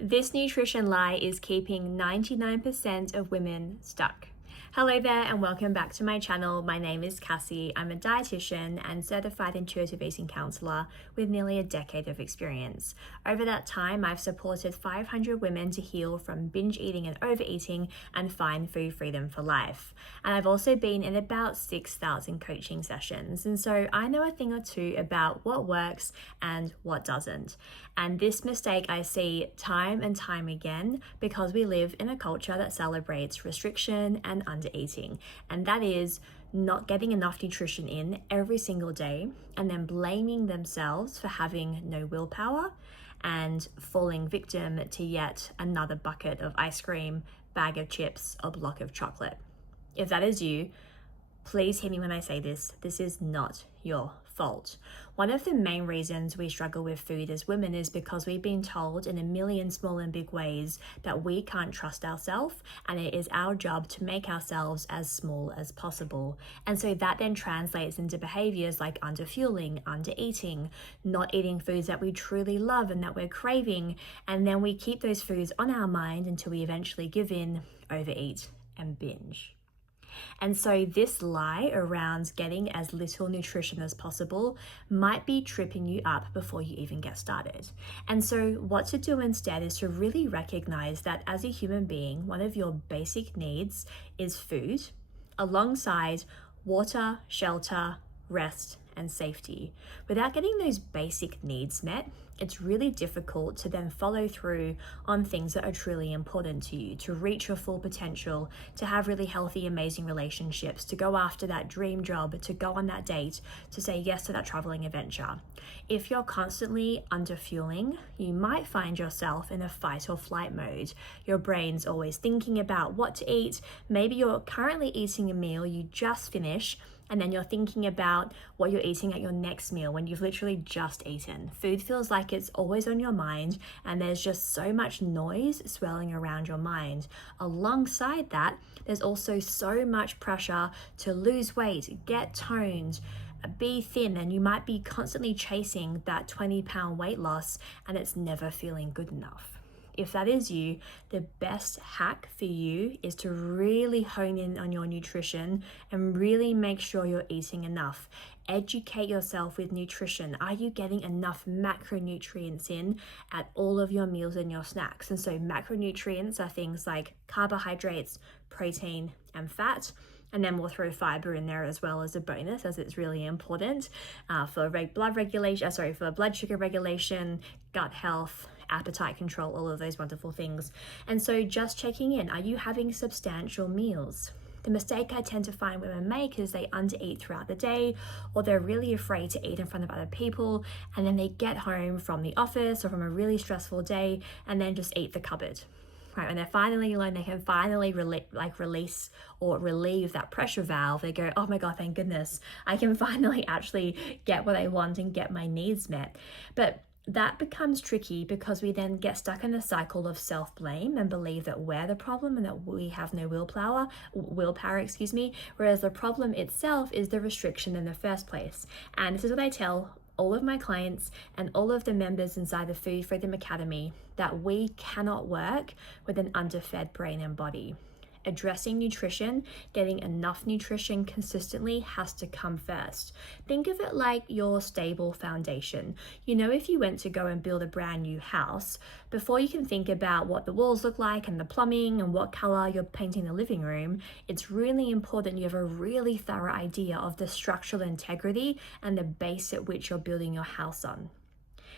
This nutrition lie is keeping 99% of women stuck. Hello there and welcome back to my channel. My name is Cassie. I'm a dietitian and certified intuitive eating counsellor with nearly a decade of experience. Over that time, I've supported 500 women to heal from binge eating and overeating and find food freedom for life. And I've also been in about 6,000 coaching sessions. And so I know a thing or two about what works and what doesn't. And this mistake I see time and time again because we live in a culture that celebrates restriction and undereating. And that is not getting enough nutrition in every single day and then blaming themselves for having no willpower and falling victim to yet another bucket of ice cream, bag of chips, or block of chocolate. If that is you, please hear me when I say this. This is not your fault. One of the main reasons we struggle with food as women is because we've been told in a million small and big ways that we can't trust ourselves, and it is our job to make ourselves as small as possible. And so that then translates into behaviors like underfueling, undereating, not eating foods that we truly love and that we're craving. And then we keep those foods on our mind until we eventually give in, overeat, and binge. And so this lie around getting as little nutrition as possible might be tripping you up before you even get started. And so what to do instead is to really recognize that as a human being, one of your basic needs is food, alongside water, shelter, rest, and safety. Without getting those basic needs met, it's really difficult to then follow through on things that are truly important to you, to reach your full potential, to have really healthy, amazing relationships, to go after that dream job, to go on that date, to say yes to that traveling adventure. If you're constantly underfueling, you might find yourself in a fight or flight mode. Your brain's always thinking about what to eat. Maybe you're currently eating a meal you just finished, and then you're thinking about what you're eating at your next meal when you've literally just eaten. Food feels like it's always on your mind, and there's just so much noise swirling around your mind. Alongside that, there's also so much pressure to lose weight, get toned, be thin, and you might be constantly chasing that 20-pound weight loss, and it's never feeling good enough. If that is you, the best hack for you is to really hone in on your nutrition and really make sure you're eating enough. Educate yourself with nutrition. Are you getting enough macronutrients in at all of your meals and your snacks? And so macronutrients are things like carbohydrates, protein, and fat. And then we'll throw fiber in there as well as a bonus, as it's really important for blood sugar regulation, gut health, appetite control, all of those wonderful things. And so just checking in, are you having substantial meals? The mistake I tend to find women make is they undereat throughout the day, or they're really afraid to eat in front of other people, and then they get home from the office or from a really stressful day and then just eat the cupboard. Right, when they're finally alone, they can finally release or relieve that pressure valve. They go, oh my God, thank goodness, I can finally actually get what I want and get my needs met. But that becomes tricky because we then get stuck in a cycle of self-blame and believe that we're the problem and that we have no willpower, whereas the problem itself is the restriction in the first place. And this is what I tell all of my clients and all of the members inside the Food Freedom Academy, that we cannot work with an underfed brain and body. Addressing nutrition, getting enough nutrition consistently has to come first. Think of it like your stable foundation. You know, if you went to go and build a brand new house, before you can think about what the walls look like and the plumbing and what color you're painting the living room, it's really important you have a really thorough idea of the structural integrity and the base at which you're building your house on.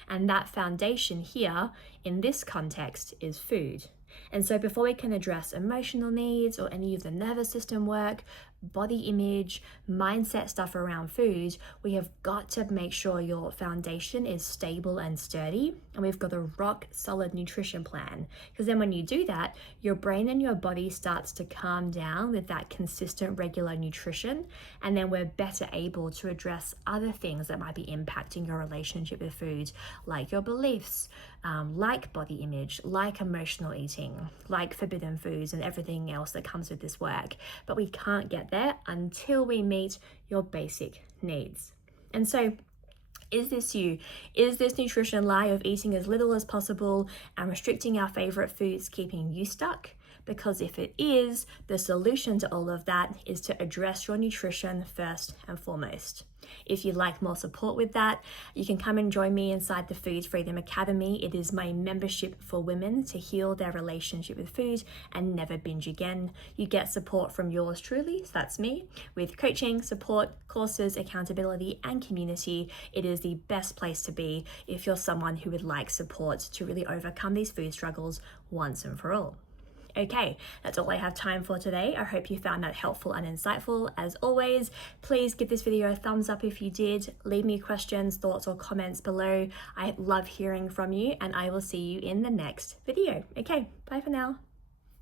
And that foundation here, in this context, is food. And so before we can address emotional needs or any of the nervous system work, body image, mindset stuff around food, we have got to make sure your foundation is stable and sturdy, and we've got a rock solid nutrition plan. Because then when you do that, your brain and your body starts to calm down with that consistent regular nutrition, and then we're better able to address other things that might be impacting your relationship with food, like your beliefs, like body image, like emotional eating, like forbidden foods and everything else that comes with this work. But we can't get there until we meet your basic needs. And so Is this you? Is this nutrition lie of eating as little as possible and restricting our favorite foods keeping you stuck? Because if it is, the solution to all of that is to address your nutrition first and foremost. If you'd like more support with that, you can come and join me inside the Food Freedom Academy. It is my membership for women to heal their relationship with food and never binge again. You get support from yours truly, so that's me, with coaching, support, courses, accountability, and community. It is the best place to be if you're someone who would like support to really overcome these food struggles once and for all. Okay, that's all I have time for today. I hope you found that helpful and insightful. As always, please give this video a thumbs up if you did. Leave me questions, thoughts, or comments below. I love hearing from you, and I will see you in the next video. Okay, bye for now.